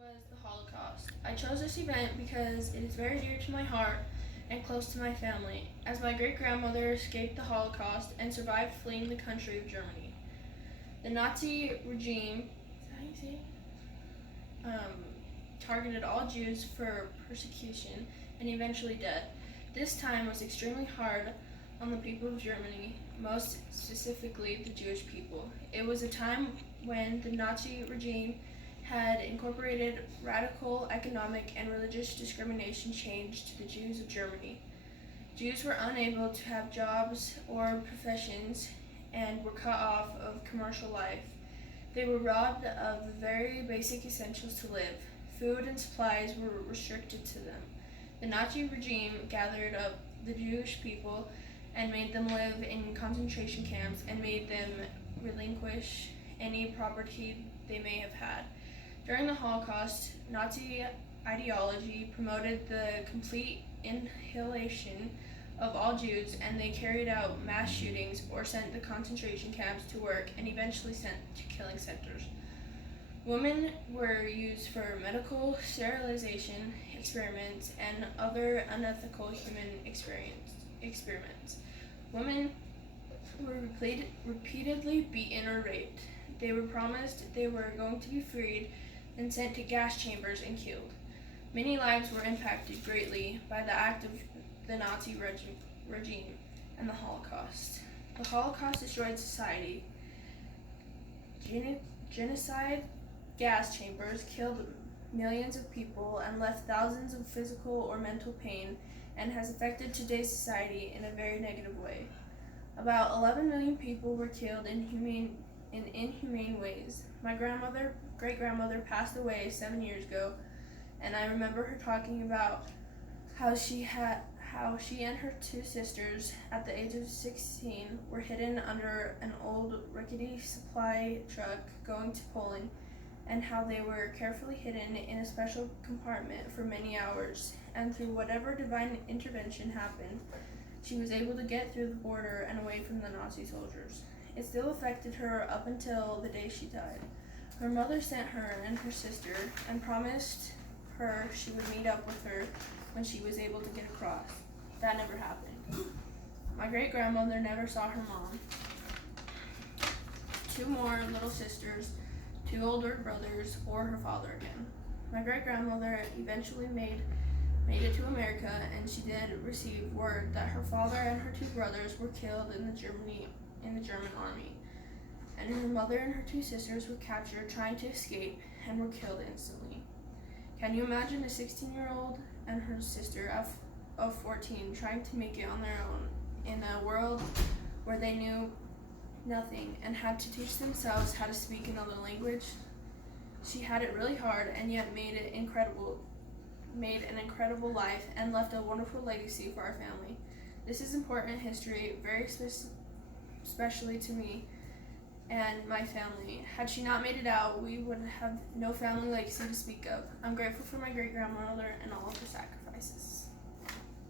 Was the Holocaust. I chose this event because it is very dear to my heart and close to my family, as my great-grandmother escaped the Holocaust and survived fleeing the country of Germany. The Nazi regime is that how you say it? Targeted all Jews for persecution and eventually death. This time was extremely hard on the people of Germany, most specifically the Jewish people. It was a time when the Nazi regime had incorporated radical economic and religious discrimination change to the Jews of Germany. Jews were unable to have jobs or professions and were cut off of commercial life. They were robbed of the very basic essentials to live. Food and supplies were restricted to them. The Nazi regime gathered up the Jewish people and made them live in concentration camps and made them relinquish any property they may have had. During the Holocaust, Nazi ideology promoted the complete annihilation of all Jews, and they carried out mass shootings or sent the concentration camps to work and eventually sent to killing centers. Women were used for medical sterilization experiments and other unethical human experiments. Women were repeatedly beaten or raped. They were promised they were going to be freed and sent to gas chambers and killed. Many lives were impacted greatly by the act of the Nazi regime and the Holocaust. The Holocaust destroyed society. Genocide, gas chambers killed millions of people and left thousands of physical or mental pain, and has affected today's society in a very negative way. About 11 million people were killed in inhumane ways. My great-grandmother passed away 7 years ago, and I remember her talking about how she and her two sisters at the age of 16 were hidden under an old rickety supply truck going to Poland, and how they were carefully hidden in a special compartment for many hours, and through whatever divine intervention happened, she was able to get through the border and away from the Nazi soldiers. It still affected her up until the day she died. Her mother sent her and her sister and promised her she would meet up with her when she was able to get across. That never happened. My great-grandmother never saw her mom, two more little sisters, two older brothers, or her father again. My great-grandmother eventually made it to America, and she did receive word that her father and her two brothers were killed in the German army, and her mother and her two sisters were captured trying to escape and were killed instantly. Can you imagine a 16-year-old and her sister of 14 trying to make it on their own in a world where they knew nothing and had to teach themselves how to speak another language? She had it really hard and yet made an incredible life and left a wonderful legacy for our family. This is important history, very especially to me and my family. Had she not made it out, we would have no family legacy to speak of. I'm grateful for my great-grandmother and all of her sacrifices.